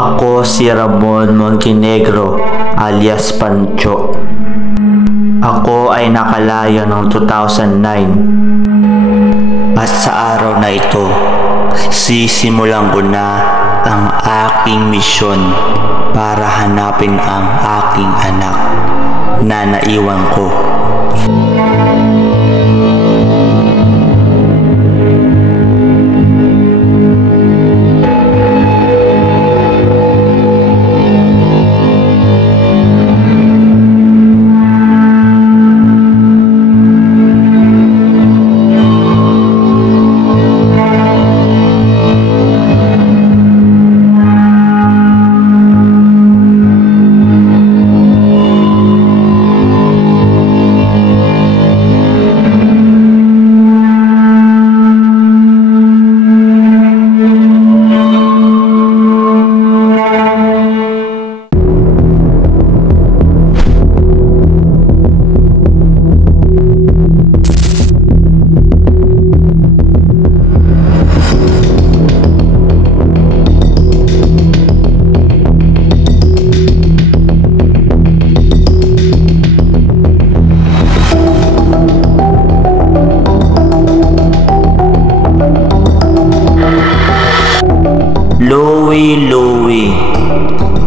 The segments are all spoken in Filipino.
Ako si Ramon Montenegro alias Pancho. Ako ay nakalaya noong 2009. At sa araw na ito, sisimulan ko na ang aking misyon para hanapin ang aking anak na naiwan ko. Louie,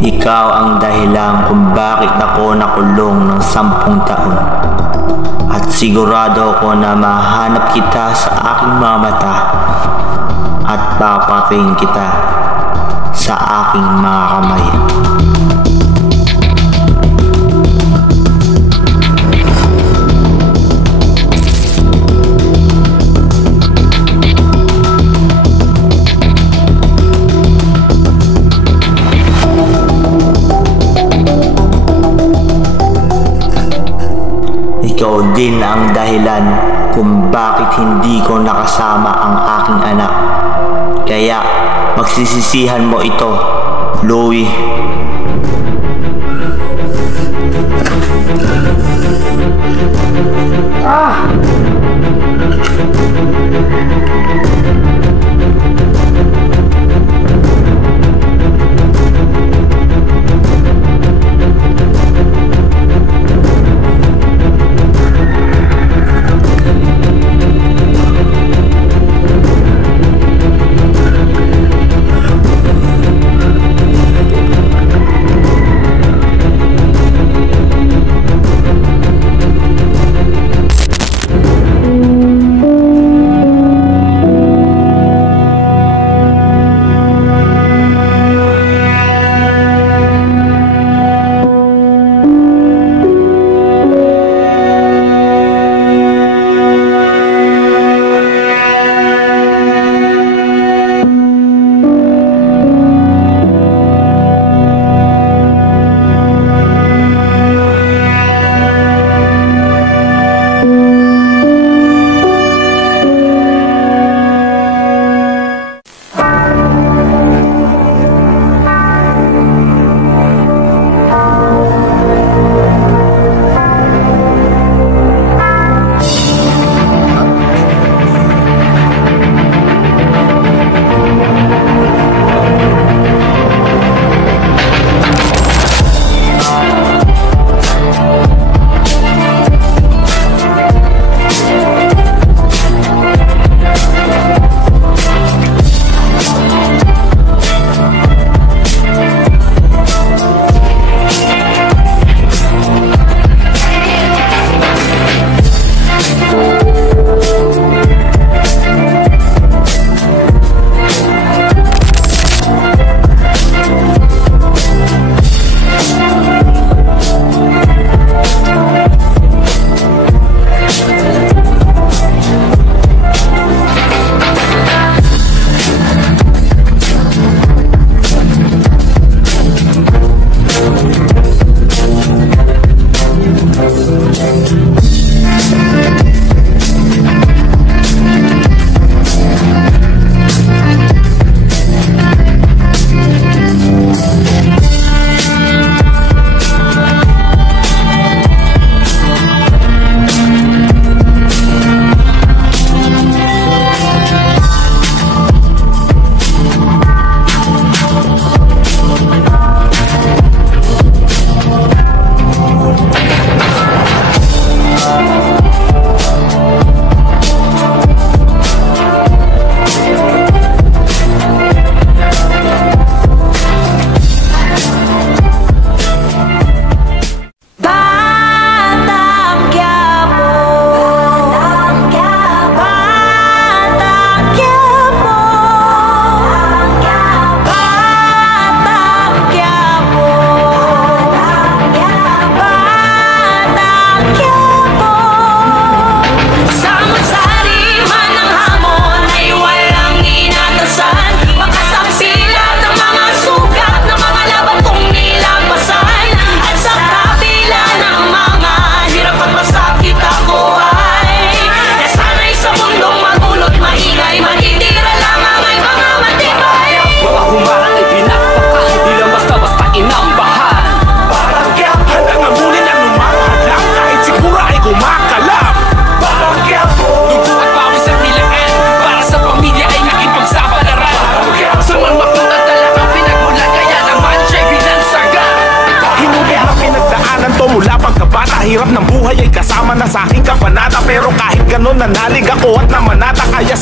ikaw ang dahilan kung bakit ako nakulong ng 10 taon. At sigurado ako na mahanap kita sa aking mga mata at papatayin kita sa aking mga kamay. Ikaw din ang dahilan kung bakit hindi ko nakasama ang aking anak. Kaya magsisisihan mo ito, Louie.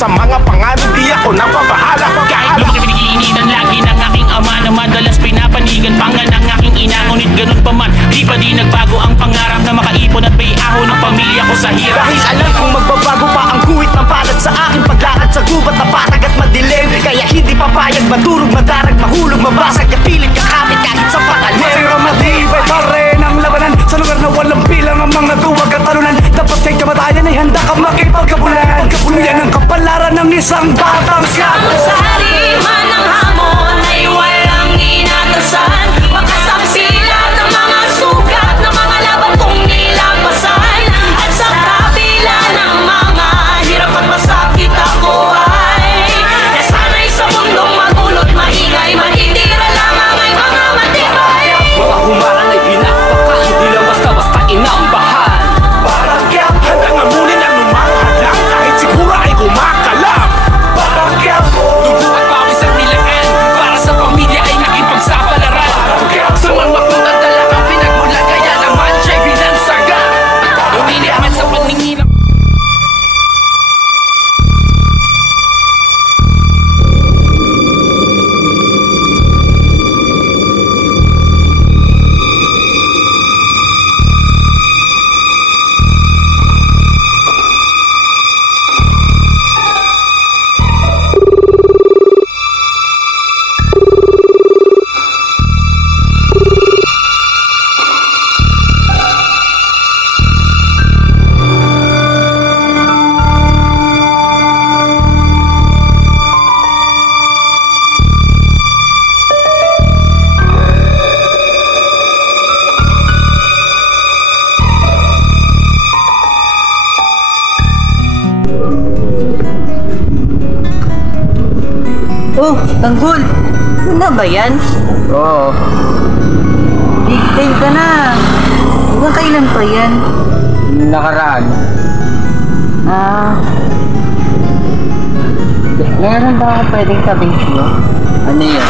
sa mga panganib, di ako napapahala. Kahit lumaki pinag-iinitan lagi ng aking ama na madalas pinapanigan pangan ng aking ina. Ngunit ganun pa man, di pa di nagbago ang pangarap na makaipon at baiahon ng pamilya ko sa hirap. Dahil alam kong magbabago pa ang guhit ng palad sa aking paglakad sa gubat na patag at madilim. Kaya hindi papayag, madurog, madarag, mahulog, mabasag, kapilit, kakapit kahit sa patalim. Pero matibay pa rin ang labanan sa lugar na walang bilang ang mga duwag at talunan. Dapat kay kamatayan ay handa ka makipagkabulan. Yan ang kapalaran ng isang batang Kasama sa haliman ng hamon ay walang inatasan. Makasampilan ng mga sugat ng mga laban kong nilampasan. At sa kabila ng mga hirap at masakit ako ay nasanay sa mundong magulot, maingay, matitira lamang ay mga matibay. Mga humarang ay pinakpaka, hindi lang basta-basta inambahan. Parang kaya handang amunin ang lumahadlang kahit siguro ay kumakalam. Parang kaya Dugo at pawis at nilakan para sa pamilya ay nakipagsapalaran. Sa manwakot at dalakang pinagmulan, kaya naman siya'y binansaga. Uminit man sa paningin. Oh, Tanggol! Ano na ba yan? Oo, Big time ka na! Hanggang kailan pa yan? nakaraan. Ah... Meron ba ako pwedeng sabihin sa'yo? Ano yan?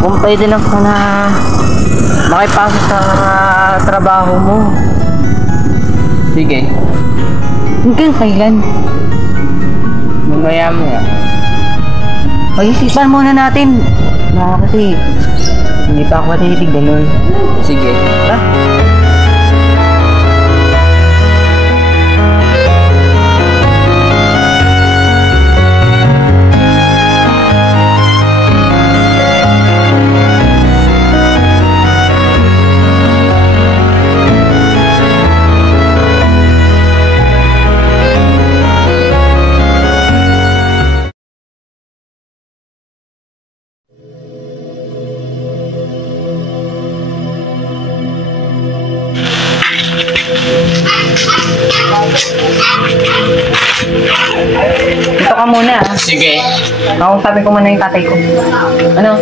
Kung pwede lang sana makipasok sa trabaho mo. Sige, Hanggang kailan? mamaya mo yan. Pag-isipan muna natin. Kasi hindi pa ako matitig ganun. Sige. Tara. Dito ka muna. Sige. Sabi ko muna yung tatay ko. Ano?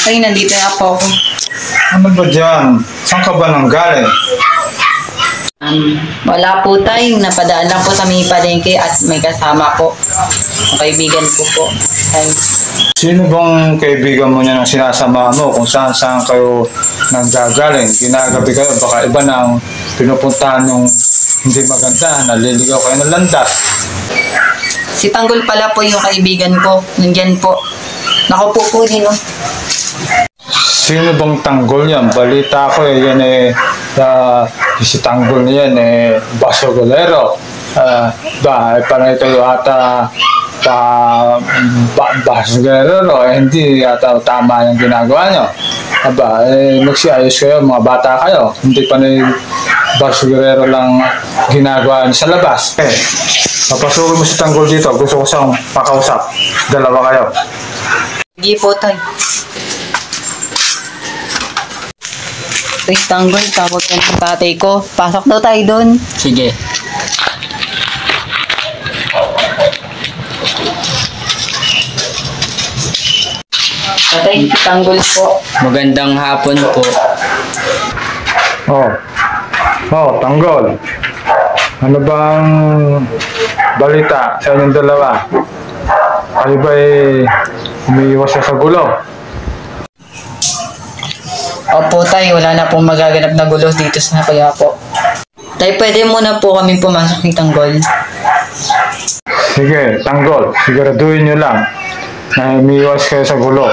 Tay, nandito na po ako. Ano ba dyan? Saan ka ba nanggaling? Wala po tay, napadaan lang po sa may palengke at may kasama po. Ang kaibigan ko po. Tay. Sino bang kaibigan mo niya na sinasama mo kung saan kayo nanggagaling? Ginagabi kayo, baka iba nang pinupuntahan yung hindi maganda, naliligaw kayo ng landas. Si Tanggol pala po yung kaibigan ko. Nandyan po. Nakaupo po din, oh. Sino bang Tanggol yan? Balita ko yan si Tanggol na yan basogolero. Parang ito ata basogolero, hindi ata tama yung ginagawa nyo. Magsiayos kayo, mga bata kayo. Hindi pa na basogolero lang ginagawa sa labas. Papasukin mo si Tanggol dito. Gusto ko siyang makausap. Dalawa kayo. Sige po, tay. Tay, Tanggol, tawag ka ng tatay ko. Pasok daw tayo doon. Sige. Tatay, Tanggol po. Magandang hapon po. Oh, Tanggol. Ano bang balita sa inyong dalawa? Kayo ba'y umiiwas sa gulo? Opo tay, wala na pong magaganap na gulo dito sa Quiapo. Tay, pwede muna po kami pumasok ni Tanggol. Sige, Tanggol, siguraduhin nyo lang na umiiwas kayo sa gulo.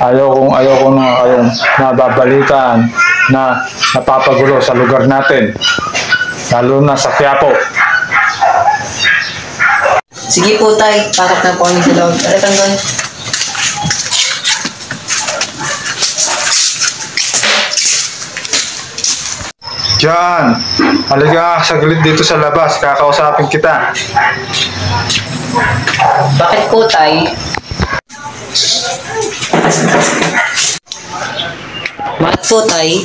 Ayaw kong na kayong nababalitaan na napapagulo sa lugar natin, lalo na sa Quiapo. Sige po tay, pasok na po kami sa loob. Tara Tanggol. Diyan, halika saglit dito sa labas, kakausapin kita. Bakit po tay? Bakit po tay?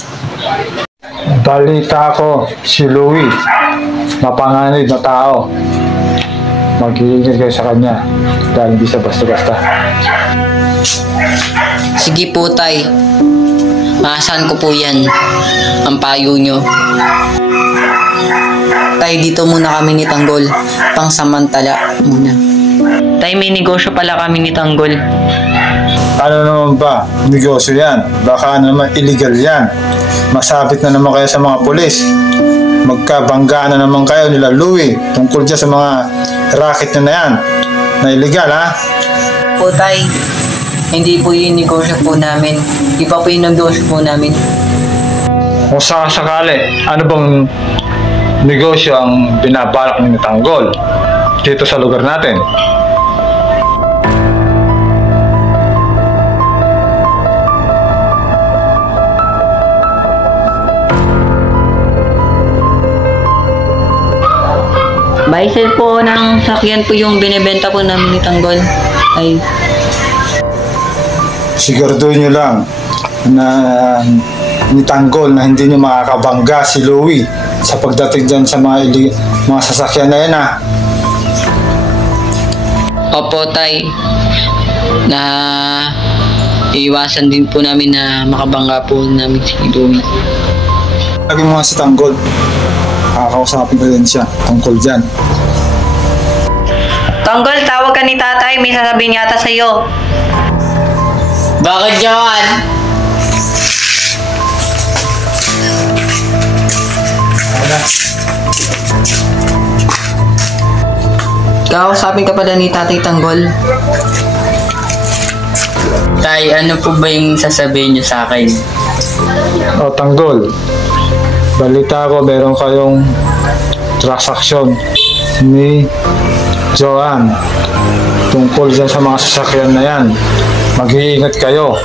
Balita ko, si Louie, mapanganib na tao. Mag-iingat kayo sa kanya dahil hindi siya basta-basta. Sige po tay. Maasahan ko po yan. Ang payo nyo. Tay, dito muna kami ni Tanggol. Pangsamantala muna. Tay, may negosyo pala kami ni Tanggol. Ano naman ba? Negosyo yan. Baka naman illegal yan. Masabit na naman kayo sa mga pulis. Magkabangga na naman kayo nila Louie tungkol dyan sa mga racket na yan. Na illegal, ha? Po tay, hindi po yung negosyo po namin. Iba po yung negosyo po namin. Kung sakali, ano bang negosyo ang binabalak ni Tanggol dito sa lugar natin? Buy sell po ng sakyan po yung binibenta po namin ni Tanggol. Ay, Siguraduhin nyo lang na ni Tanggol na hindi nyo makakabangga si Louie sa pagdating dyan sa mga sasakyan na yan, ha? opo tay. Na iwasan din po namin na makabangga po namin si Louie. Lagi mo nga si Tanggol. Kakausapin ko din siya tungkol dyan. Tanggol, tawag ka ni tatay. May sasabihin yata sa'yo. Bakit Johan? Kakausapin ka pala ni tatay Tanggol. Tay, ano po ba yung sasabihin niyo sa akin? O Tanggol, balita ko meron kayong transaksyon ni Joan tungkol dyan sa mga sasakyan na yan. Mag-iingat kayo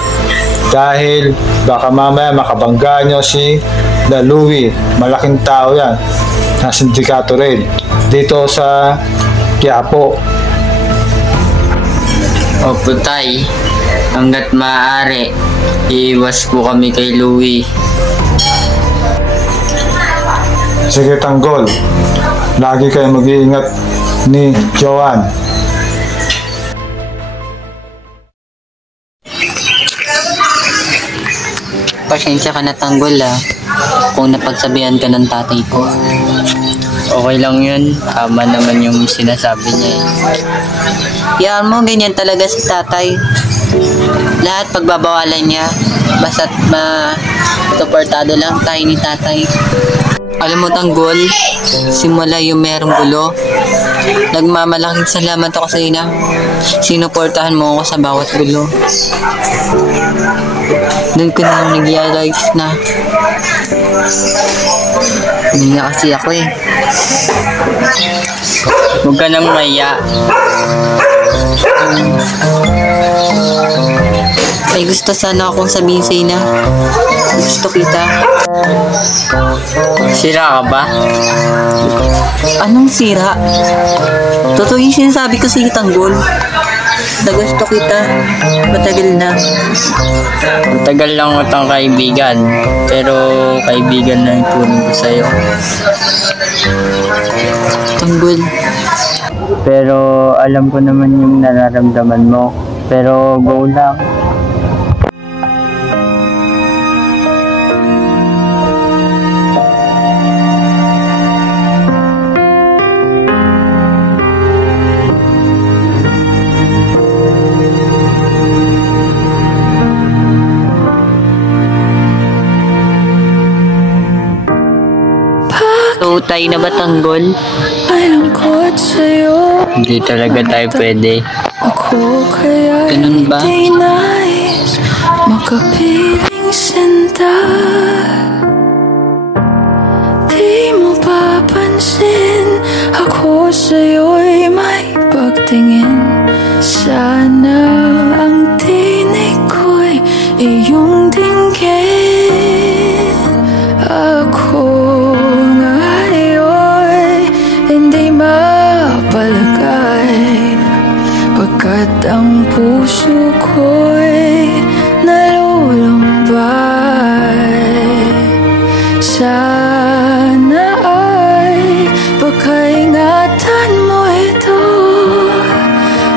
dahil baka mamaya makabangga nyo si Louie. Malaking tao yan na sindikato rin dito sa Quiapo. Opo tay, hanggat maaari, iiwas po kami kay Louie. Sige Tanggol, lagi kayo mag-iingat ni Joan. Pasensya ka na Tanggol kung napagsabihan ka ng tatay ko. Okay lang yun, tama naman yung sinasabi niya eh. Yan mo, ganyan talaga si tatay. Lahat pagbabawalan niya. Basta't suportado lang tayo ni tatay. Alam mo Tanggol, simula yung merong gulo, nagmamalaking salamat ako sa ina. Sinuportahan mo ako sa bawat gulo. Doon ko na nag-realize na hindi na kasi ako eh. Huwag ka nang maya. May gusto sana akong sabihin sa ina. Gusto kita. Sira ka ba? Anong sira? Totoo yung sinasabi ko sa Tanggol. Na gusto kita. Matagal na. Matagal lang utang kaibigan, pero kaibigan na yung turing ko sa'yo. Tanggol. Pero alam ko naman yung nararamdaman mo, pero go lang. Tayo na ba, tanggol? May lungkot sa'yo. Hindi talaga tayo pwede. Ako kaya Ganun ba? di nais makapiling sinta. Di mo papansin ako sa'yo'y may pagtingin. Sana ang tinig ko'y iyong dinggin. Ako nga'yo'y hindi mapalagay, pagkat ang puso ko'y nalulumbay. Sana ay pagkaingatan mo ito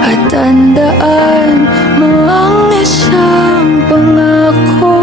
at tandaan mo ang isang pangako.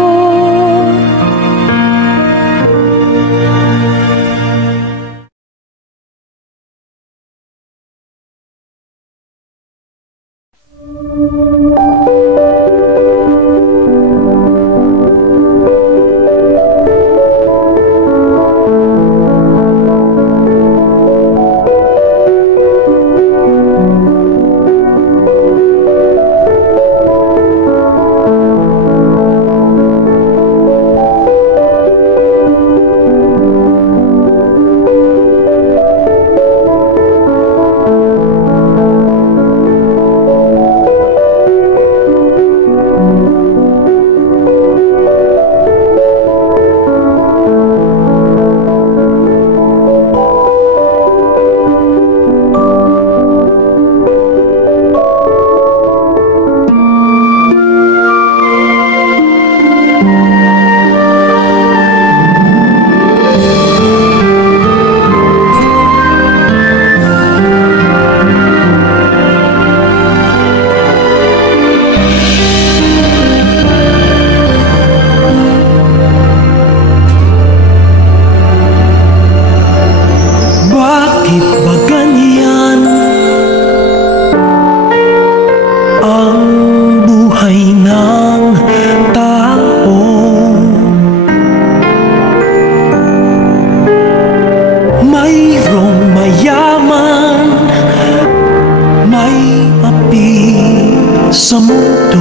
sa mundo.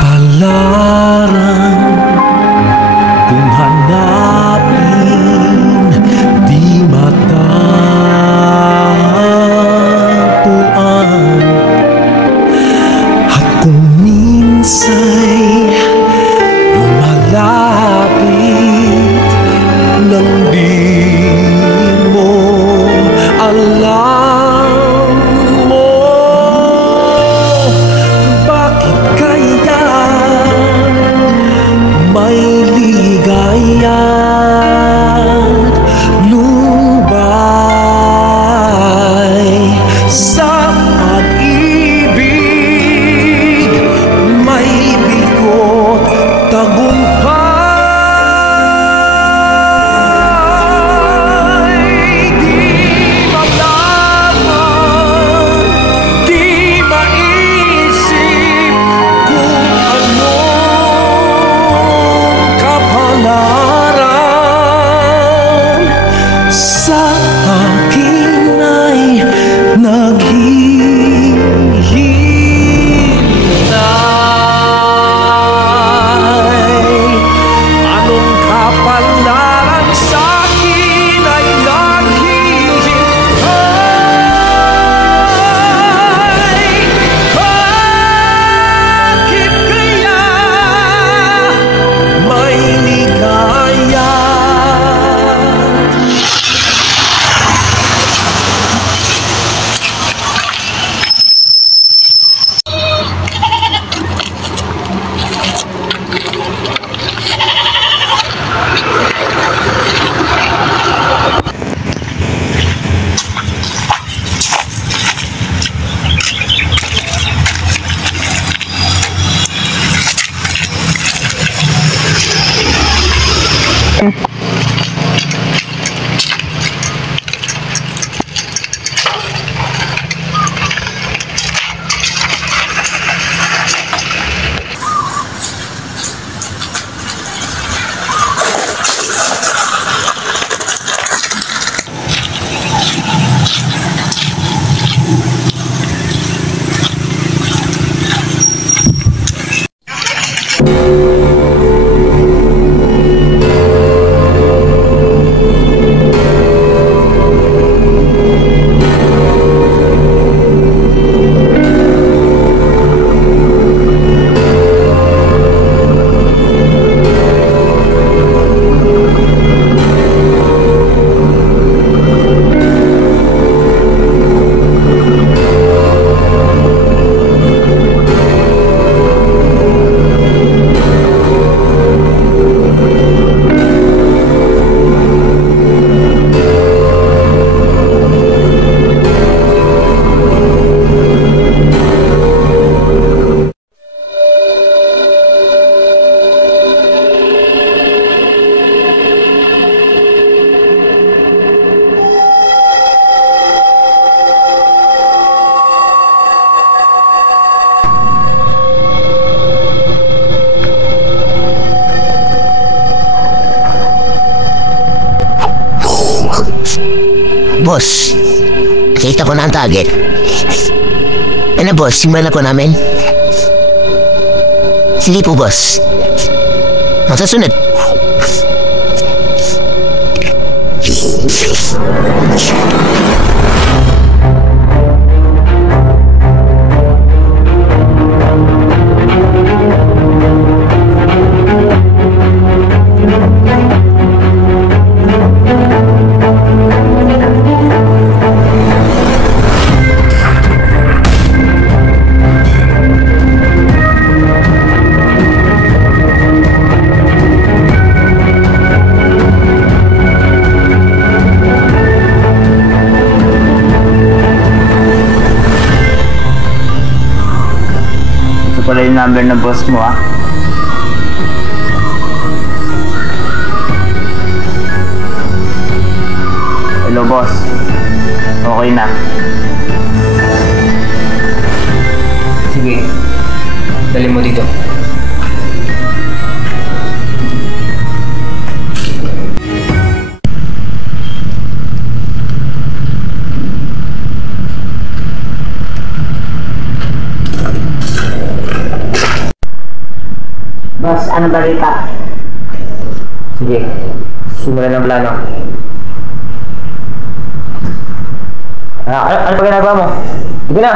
Kapalaran kung hanapin di matagpuan, at kung minsa'y lumalapit lang di mo boss. Nakita ko na ang target. Ano boss, simulan na po namin? Sige po boss. Ang sasunod. Wala yung number ng boss mo, ah. Hello, boss. Okay na. Sige. Dali mo dito. Boss, ano balita? Sige. Simulan ang plano. Ano pa ginagawa mo? Sige na!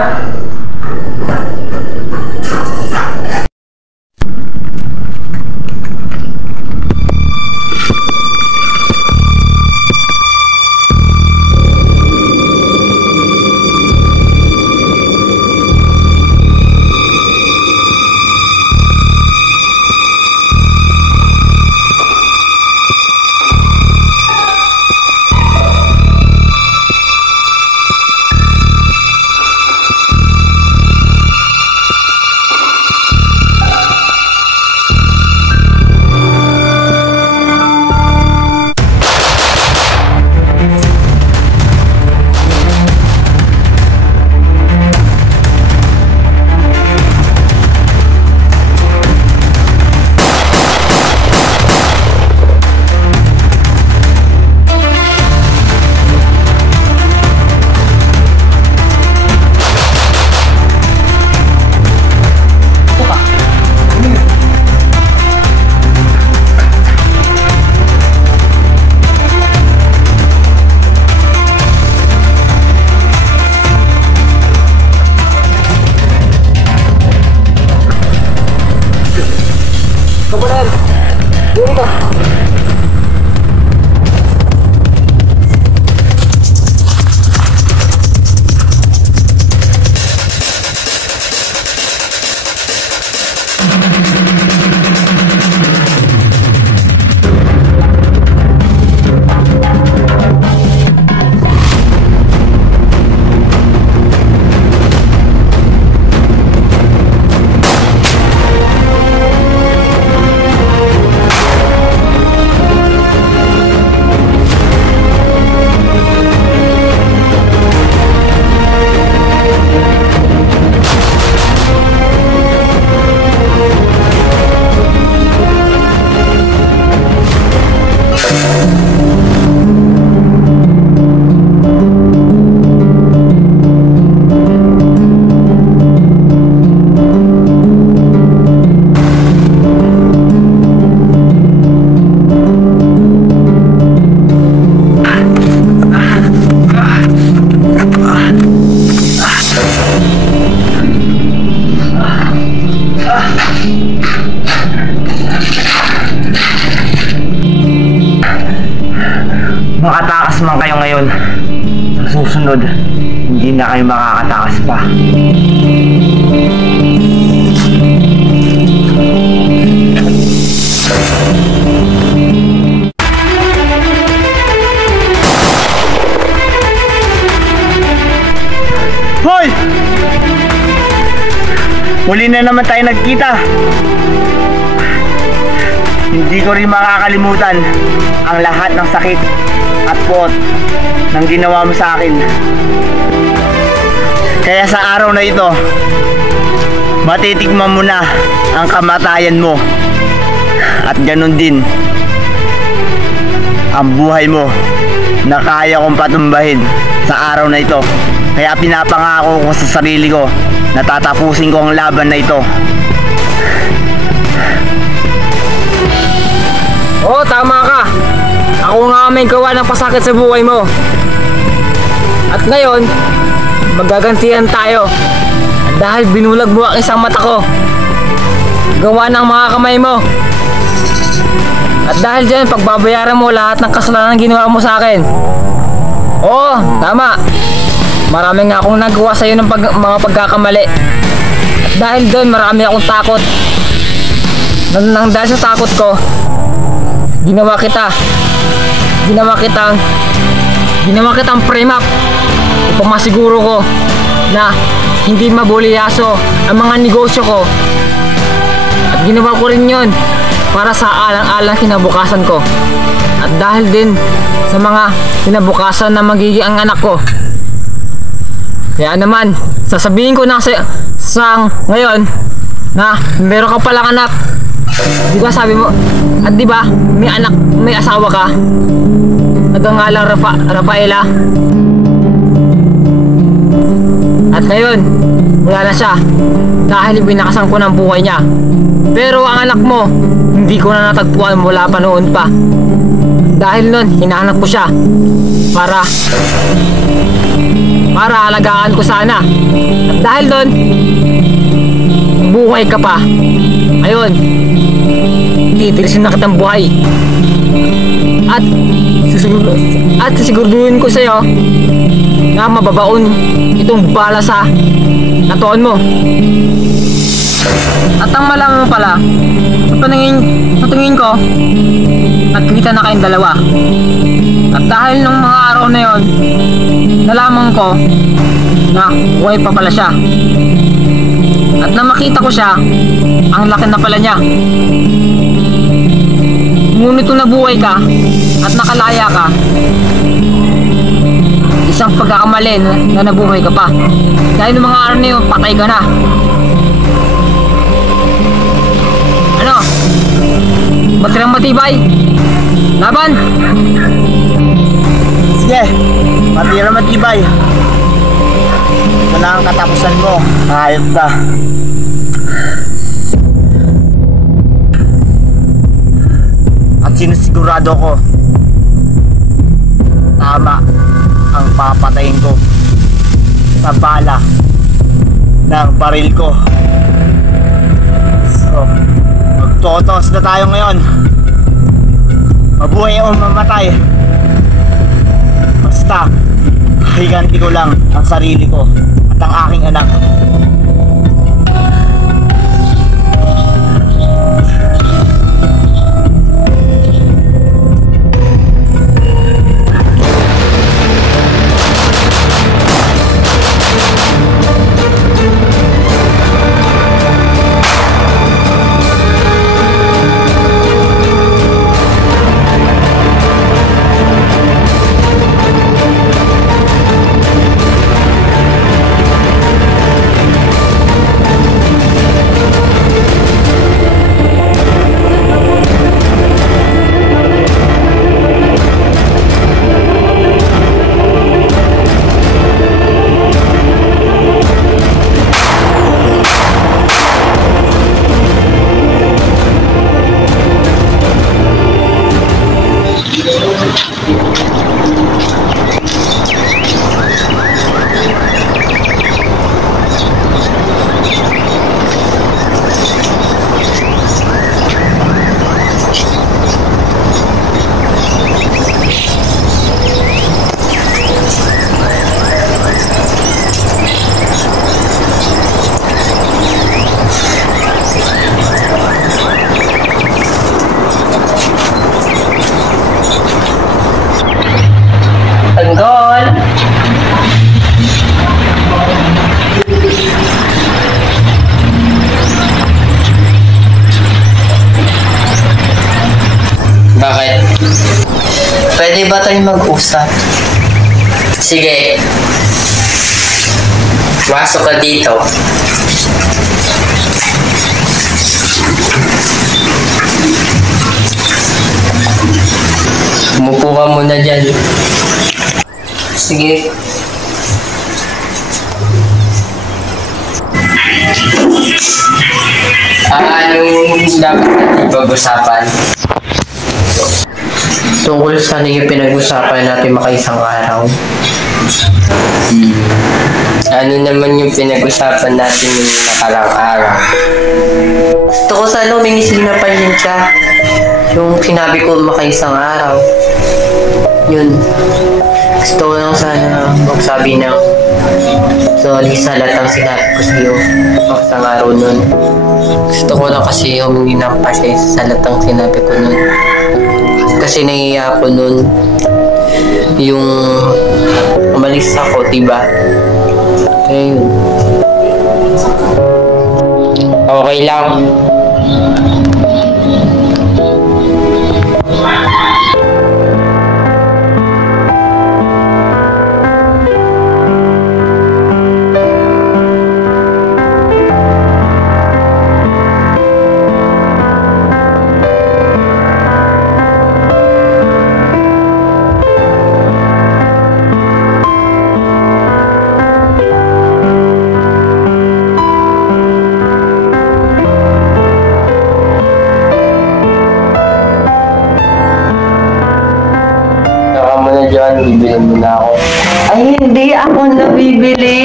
Makatakas man kayo ngayon, sa susunod, hindi na kayo makakatakas pa. Hoy! Muli na naman tayo nagkita. Hindi ko rin makakalimutan ang lahat ng sakit at puot ng ginawa mo sa akin. Kaya sa araw na ito, matitikman mo na ang kamatayan mo. At ganun din ang buhay mo na kaya kong patumbahin sa araw na ito. Kaya pinapangako ko sa sarili ko na tatapusin ko ang laban na ito. Oo, tama ka. Ako nga may gawa ng pasakit sa buhay mo. At ngayon, magagantihan tayo. Dahil binulag mo ang isang mata ko. Gawa ng mga kamay mo. At dahil dyan, pagbabayaran mo lahat ng kasalanan ginawa mo sa akin. Oo, tama. Marami nga akong nagawa sa iyo ng mga pagkakamali. At dahil doon, marami akong takot. Nang dahil sa takot ko, ginawa kitang frame up upang masiguro ko na hindi mabuliyaso ang mga negosyo ko. At ginawa ko rin yon para sa alang-alang kinabukasan ko. At dahil din sa mga kinabukasan na magiging ang anak ko. Kaya naman, sasabihin ko na sa ngayon na meron ka palang anak. Di ba sabi mo, at di ba may anak, may asawa ka? Nagangalang Rafaela. At ngayon, wala na siya dahil binakasan ko ng buhay niya. Pero ang anak mo, hindi ko na natagpuan mula pa noon pa. Dahil nun, hinahanap ko siya para alagaan ko sana. At dahil doon, buhay ka pa. Ayun, titirisin na kitang buhay. At sisiguraduhin ko sa'yo na mababaon itong bala sa katawan mo. At ang malaman mo pala, sa tingin ko, nagkita na kayong dalawa. At dahil nung mga araw na yon, nalaman ko na buhay pa pala siya. At nang makita ko siya, ang laki na pala niya. Ngunit kung nabuhay ka at nakalaya ka, isang pagkakamali na nabuhay ka pa. Dahil ng mga araw na yun, patay ka na. Ano? Matirang matibay? Laban? Sige, matirang matibay. Ito na ang katapusan mo. Hayop ka. At sinisigurado ko, tama ang papatayin ko sa bala ng baril ko. So, magtotos na tayo ngayon. Mabuhay o mamatay, basta higanti ko lang ang sarili ko at ang aking anak. Bakit? Pwede ba tayo mag-usap? Sige. Masok ka dito. Umupo ka muna dyan. Sige. Anong dapat natin pag-usapan? Tungkol sa ano yung pinag-usapan natin makaisang araw. Ano naman yung pinag-usapan natin yung nakarang araw? Gusto ko sana humingi na pansin ka. Yung sinabi ko makaisang araw. Yun. Gusto ko lang sana magsabi ng sorry sa lahat ng sinabi ko sa'yo makaisang araw nun. Gusto ko lang kasi humingi ng pasensya sa lahat ng sinabi ko nun. Kasi nahihiya ako nun. Yung umalis ako, diba? Kaya yun. Okay lang. Bibilin mo na ako. Ay, hindi. Ako na bibili.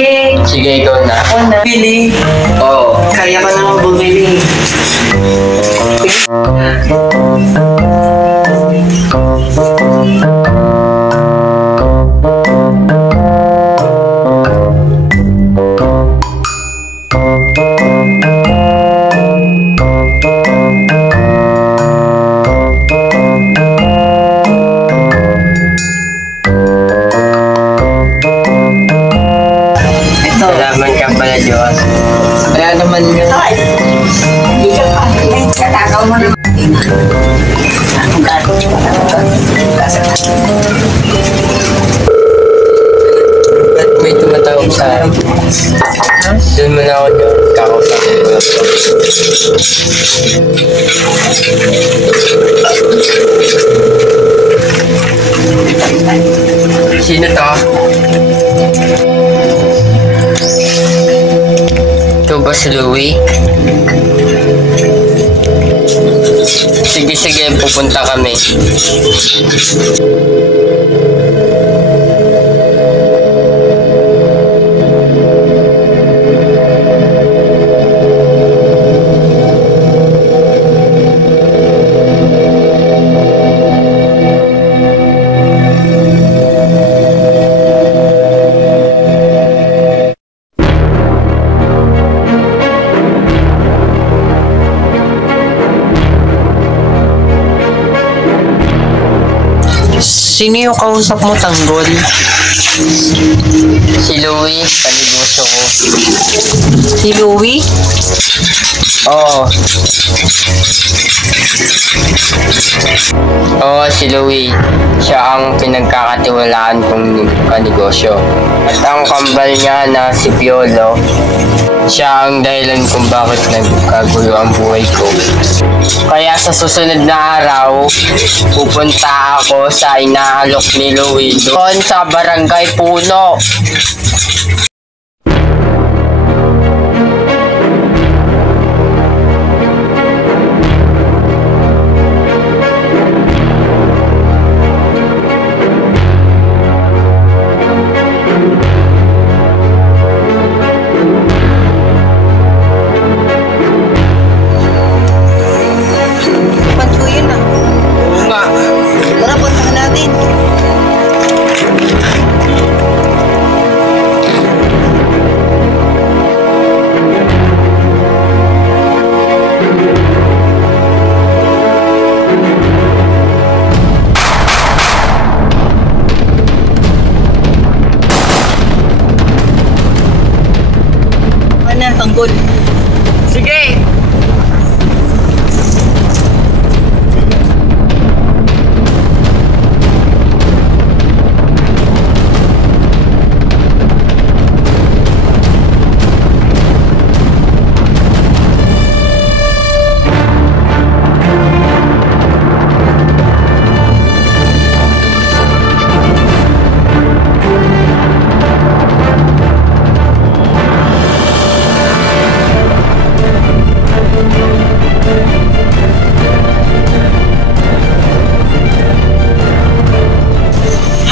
Sige, ikaw na. Ako na bibili. Oo. Kaya ka naman bumili. Salamat ka pala, Diyos. Kaya naman yun. Hindi ka pa. Katakaw mo naman. Ba't may tumatawag sa akin? Doon mo na ako dyan. Kakausapin ko lang po. Sino to? Ito ba si Louie? Sige, pupunta kami. Sino yung kausap mo, Tanggol? Si Louie, kanigusto ko. Si Louie? Oo. Oo, si Louie. Siya ang pinagkakatiwalaan kong kanegosyo. At ang kambal niya na si Piolo, siya ang dahilan kung bakit nagkagulo ang buhay ko. Kaya sa susunod na araw, pupunta ako sa inaalok ni Louie doon sa Barangay Puno.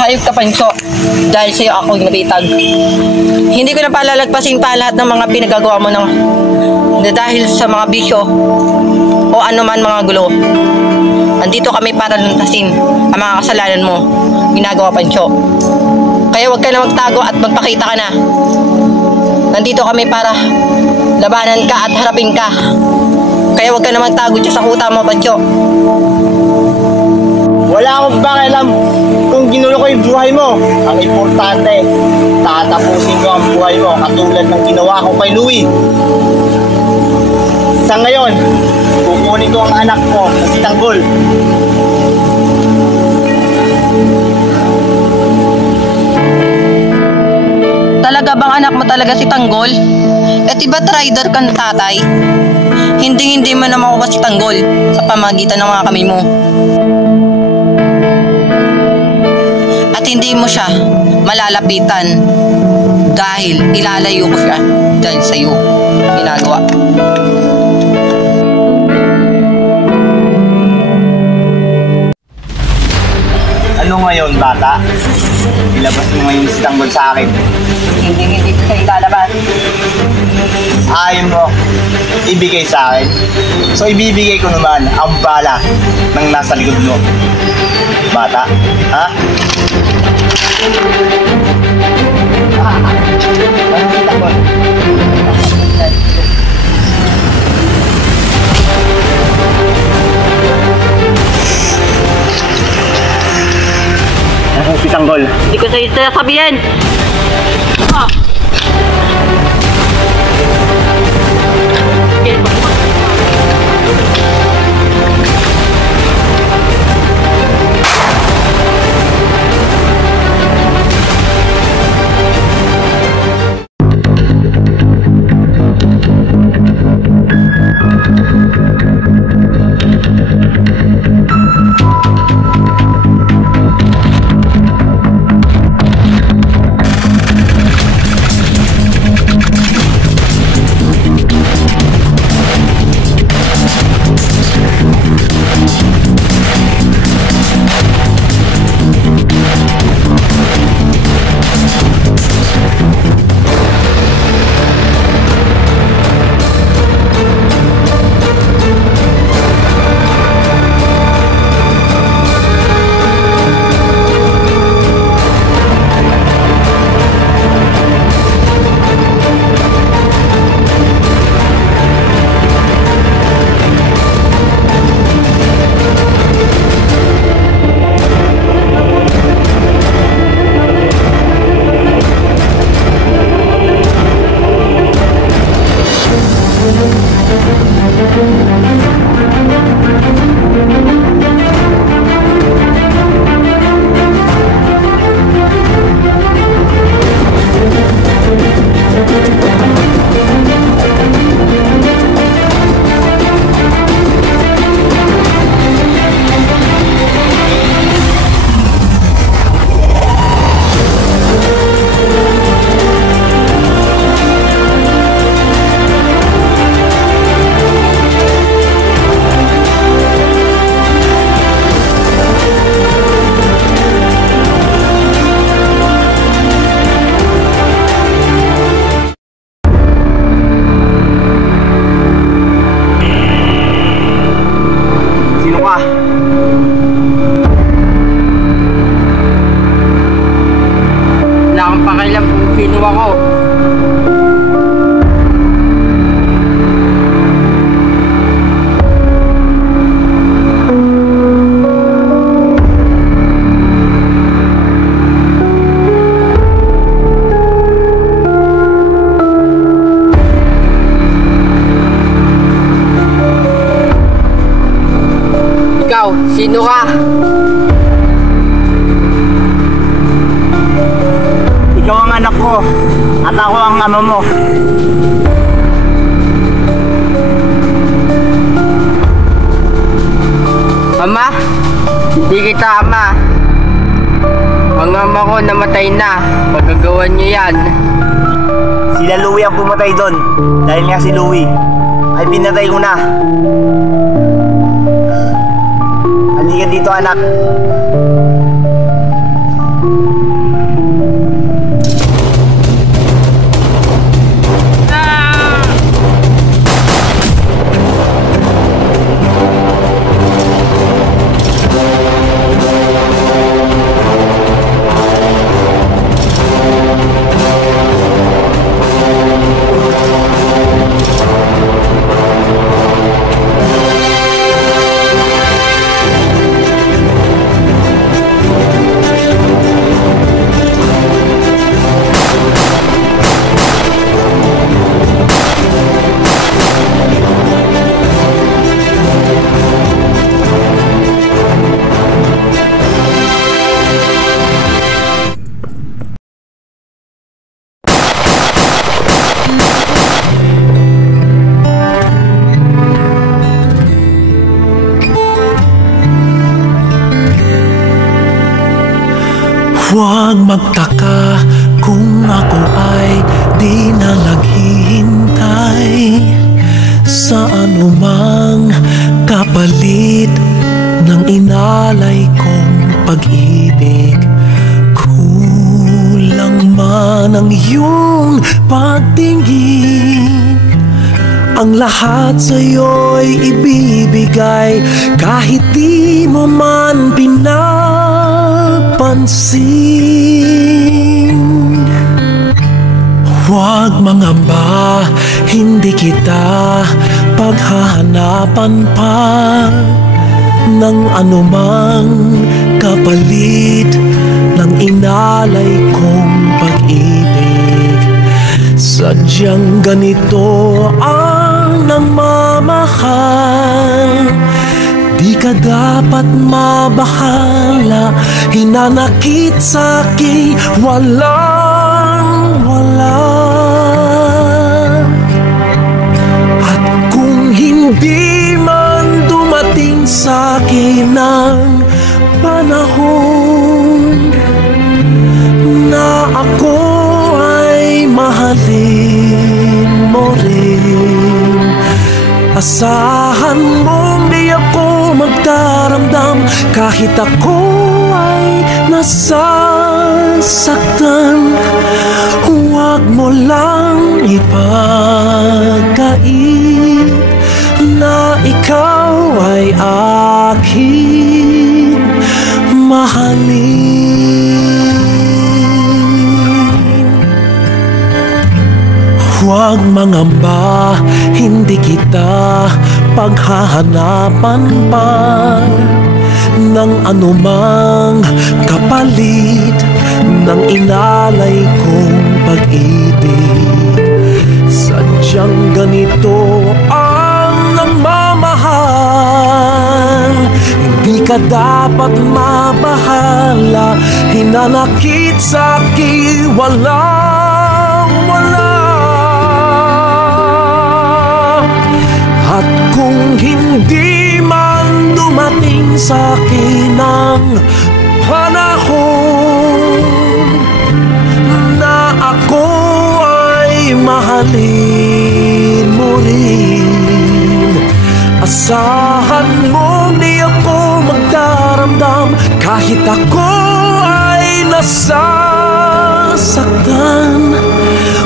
Hayop ka, Pancho. Dahil sa'yo ako nabitag. Hindi ko na palalagpasin pa lahat ng mga pinagagawa mo dahil sa mga bisyo o anuman mga gulo. Andito kami para luntasin ang mga kasalanan mo, ginagawa, Pancho. Kaya huwag ka na magtago at magpakita ka na. Nandito kami para labanan ka at harapin ka. Kaya huwag ka na magtago dyan sa kuta mo, Pancho. Wala akong pakialam kung ginulo ko yung buhay mo. Ang importante, tatapusin ko ang buhay mo katulad ng ginawa ko kay Louie. Sa ngayon, kukunin ko ang anak ko na si Tanggol. Talaga bang anak mo talaga si Tanggol? Eh diba trader ka ng tatay? Hindi mo na makuha si Tanggol sa pamagitan ng mga kamay mo. At hindi mo siya malalapitan dahil ilalayo ko siya dahil sa'yo ginagawa. Ano ngayon, bata? Ilabas mo ngayon si Tanggol sa akin. Hindi ko siya ilalabas. Ayaw mo ibigay sa akin. So ibibigay ko naman ang bala ng nasa likod mo. Bata, ha? Si Tanggol. Si Tanggol. Hindi ko sa'yo sasabihin. Sino ka? Ikaw ang anak ko at ako ang ama mo. Ama? Hindi kita ama. Ang ama ko namatay na. Pagkagawan niyo yan. Sila Louie ang pumatay doon. Dahil nga si Louie ay pinatay ko na. Halika dito, anak. Huwag magtaka kung ako ay di na naghihintay sa anumang kapalit ng inalay kong pag-ibig. Kulang man ang iyong pagtingin, ang lahat sa'yo'y ibibigay kahit di mo man pinapansin. Huwag mangamba, hindi kita paghahanapan pa ng anumang kapalit ng inalay kong pag-ibig. Sadyang ganito ang nagmamahal, di ka dapat mabahala, hinanakit sa'king walang-wala. At kung hindi man dumating sa'kin ang panahon na ako ay mahalin mo rin, asahan mong di ako magdaramdam kahit ako ay nasasaktan. Huwag mo lang ipagkait na ikaw ay aking mahalin. Huwag mangamba, hindi kita paghahanapan pa ng anumang kapalit ng inalay kong pag-ibig. Sadyang ganito ang nagmamahal, hindi ka dapat mabahala, hinanakit sa'kin walang-wala. At kung hindi man dumating sa'kin ang panahon na ako ay mahalin mo rin, asahan mo di ako magdaramdam kahit ako ay nasasaktan.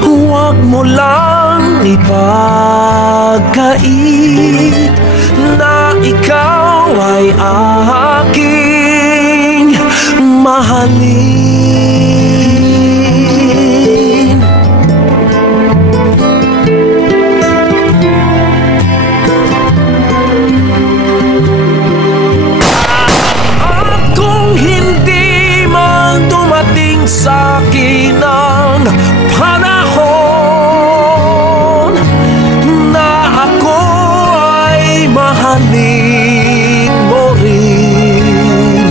Huwag mo lang ipagkait na ikaw ay aking mahalin. At kung hindi man dumating sa'kin ang panahon na ako ay mahalin mo rin,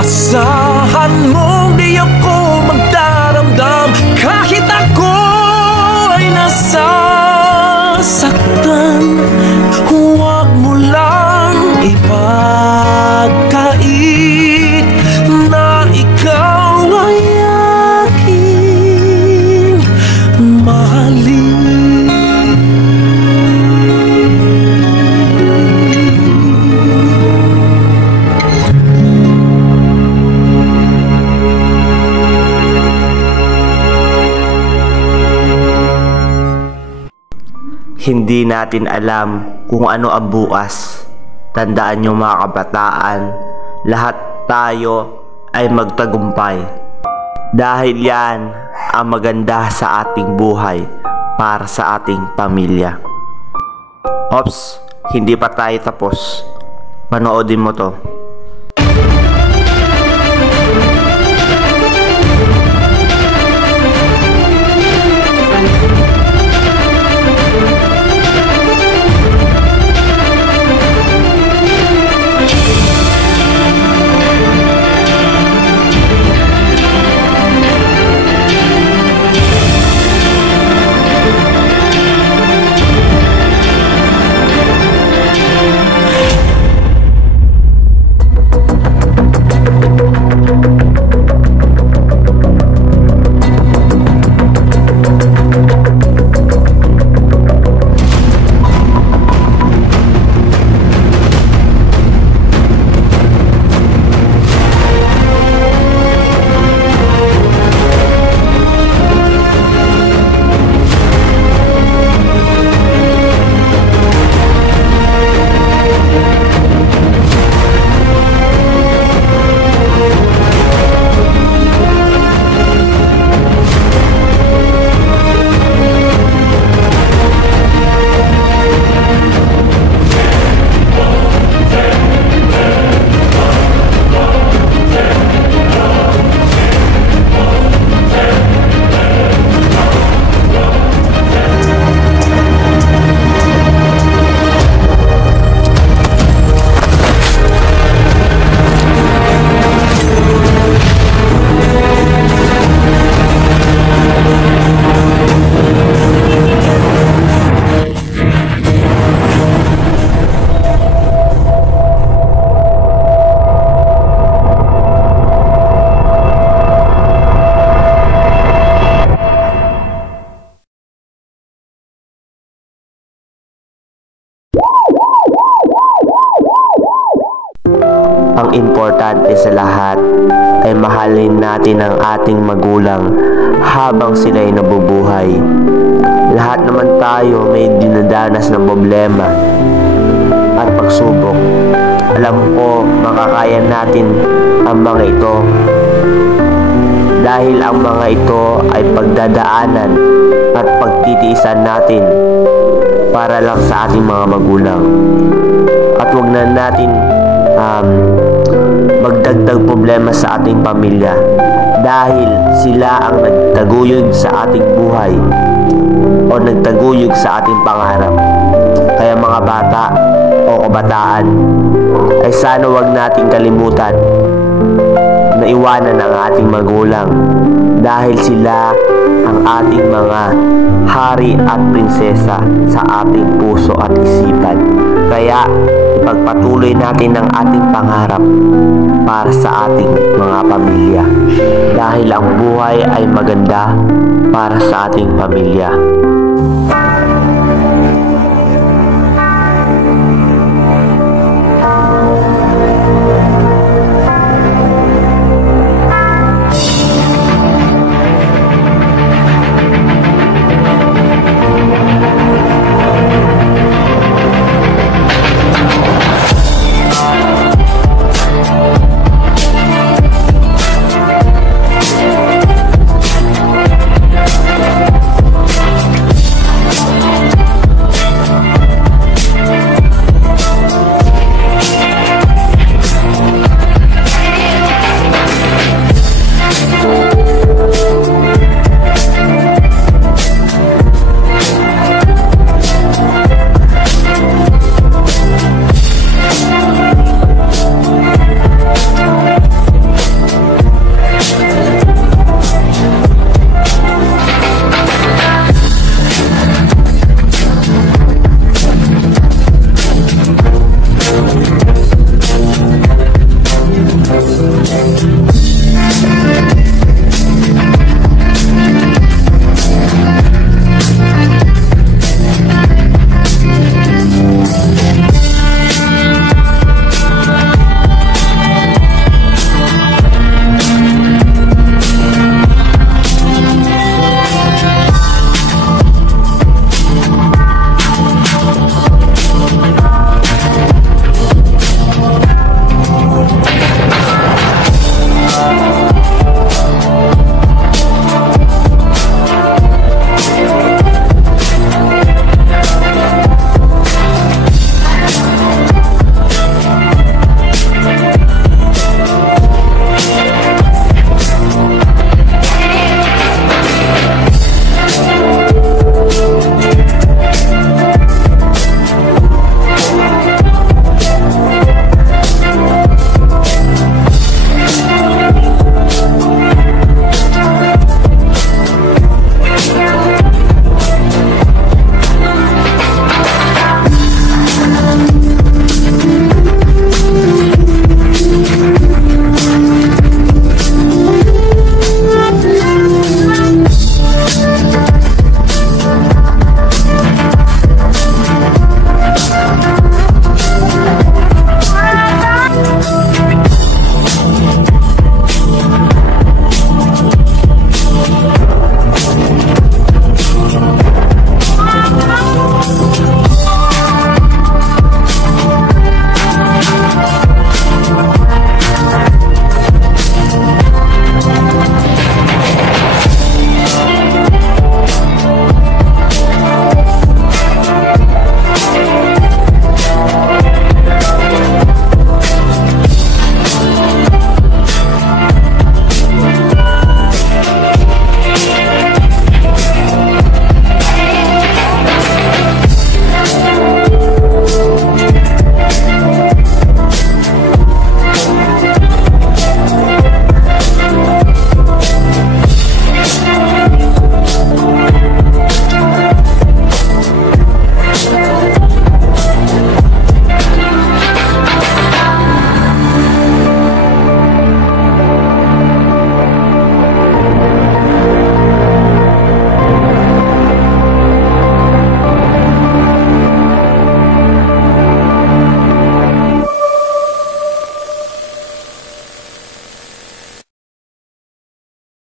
asahan mong di ako magdaramdam kahit ako ay nasasaktan. Huwag mo lang ipagkait na ikaw ay aking mahalin. Hindi natin alam kung ano ang bukas. Tandaan niyo mga kabataan, lahat tayo ay magtagumpay. Dahil yan ang maganda sa ating buhay para sa ating pamilya. Ops, hindi pa tayo tapos. Panoodin mo to. sa lahat ay mahalin natin ang ating magulang habang sila'y nabubuhay. Lahat naman tayo may dinadanas ng problema at pagsubok. Alam ko makakaya natin ang mga ito dahil ang mga ito ay pagdadaanan at pagtitiisan natin para lang sa ating mga magulang. At huwag na natin magdagdag problema sa ating pamilya dahil sila ang nagtaguyod sa ating buhay o nagtaguyod sa ating pangarap. Kaya mga bata o kabataan ay sana huwag nating kalimutan na iwanan ang ating magulang dahil sila ang ating mga hari at prinsesa sa ating puso at isipan. Kaya ipagpatuloy natin ang ating pangarap para sa ating mga pamilya dahil ang buhay ay maganda para sa ating pamilya.